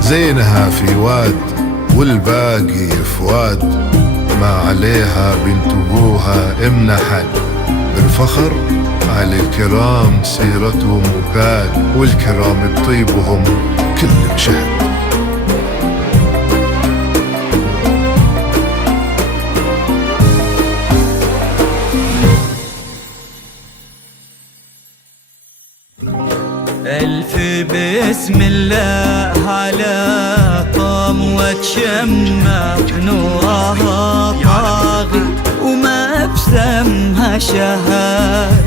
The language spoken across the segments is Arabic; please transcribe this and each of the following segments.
زينها في واد والباقي فواد، ما عليها بنت ابوها امنحت. بالفخر على الكرام سيرتهم وكاد، والكرام بطيبهم كل شهد. ألف بسم الله على طموة شمة، نورها طاغي وما بسمها شهاد.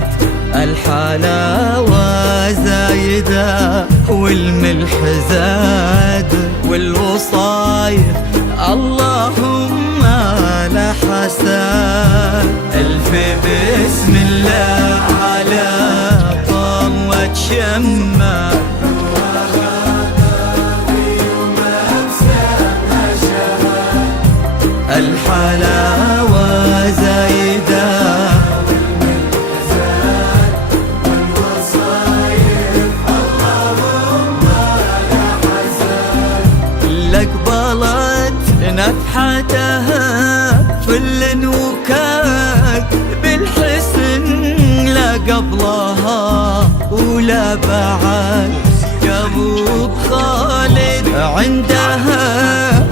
الحلاوة زايدة والملح زاد، والوصايف اللهم لا حساد. ألف بسم الله على طموة شمة، الحلاوة زايدة والوصايف اللهم لا حساد. لقبلت نفحتها فل وكاد، بالحسن لا قبلها ولا بعد. قلب خالد عندها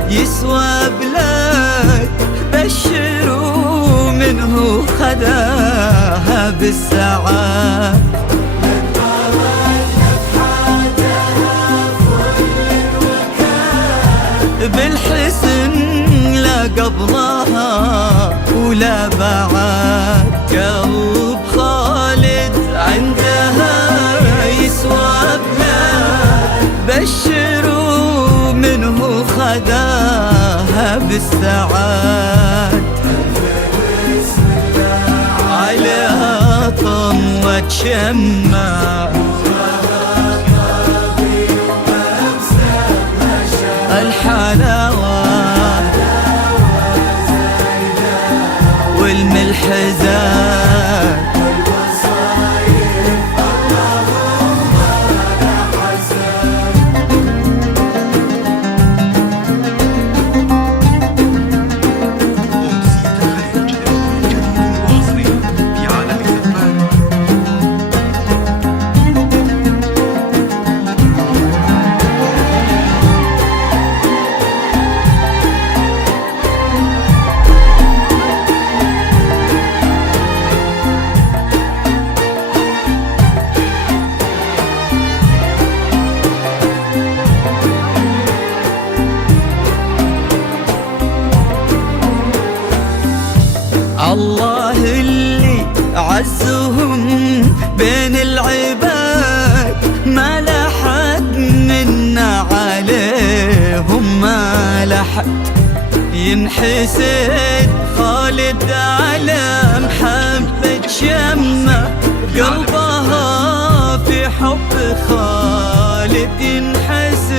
يسوى بلاد، بشروا منه خذاها بالسعاد. بالحسن لا قبلها ولا بعد. قلب خالد عندها يسوى بلاد، بشروا منه خذاها بالسعاد. عليها طموة شمة، الحلاوة والملح زاد. الله اللي عزهم بين العباد، ما لحد منا عليهم ما لحد. ينحسد خالد على محبة شمة، قلبها في حب خالد ينحسن.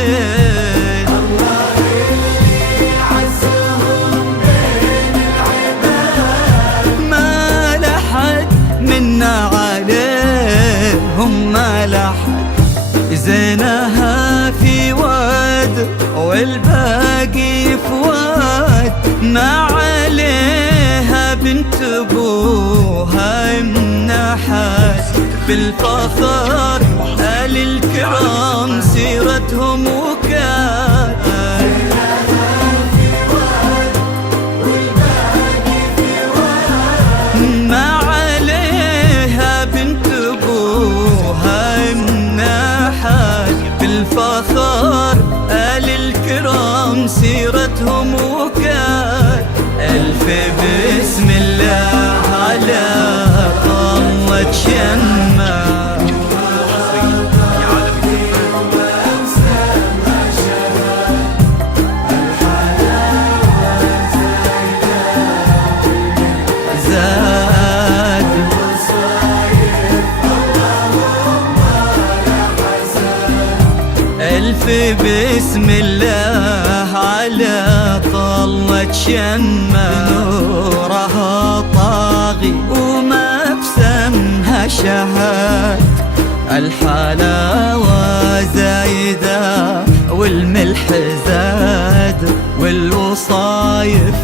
الله اللي عزهم بين العباد ما لحد منا عليهم ما لحد. زينها في واد والباقي في واد ما عليها بنت ابوها يمنحت. بالفخر آل الكرام سيرتهم وكان ما عليها بنت ابوها يمنحت. بالفخر آل الكرام سيرتهم وكان. ألف بسم الله على طلة شمة زاد. ألف بسم الله على طلة شمة نورها طاغي وما بسمها شهاد. الحلاوة زايدة والملح زاد والوصايف